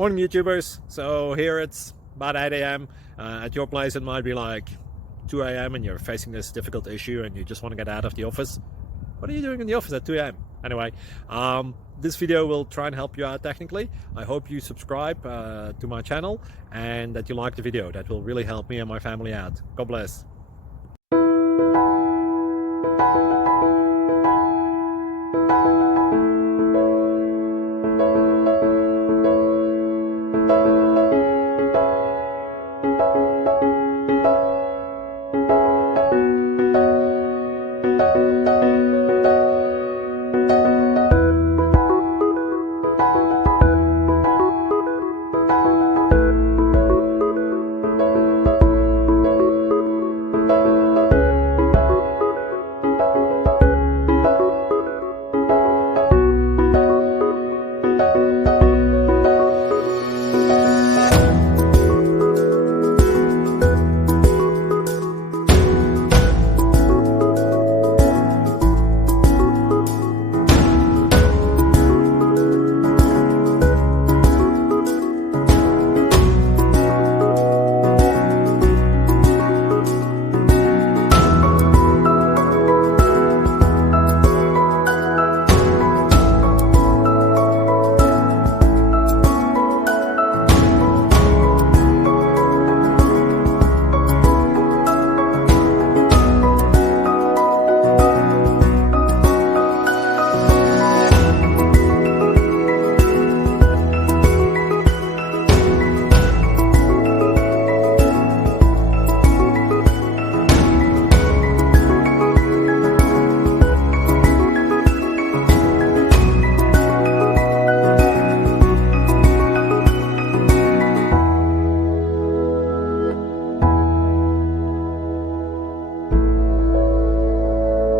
Morning YouTubers. So here it's about 8 a.m. At your place it might be like 2 a.m. and you're facing this difficult issue and you just want to get out of the office. What are you doing in the office at 2 a.m.? Anyway, this video will try and help you out technically. I hope you subscribe to my channel and that you like the video. That will really help me and my family out. God bless.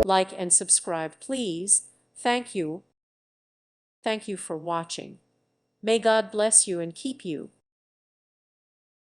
Like and subscribe, please. Thank you. Thank you for watching. May God bless you and keep you.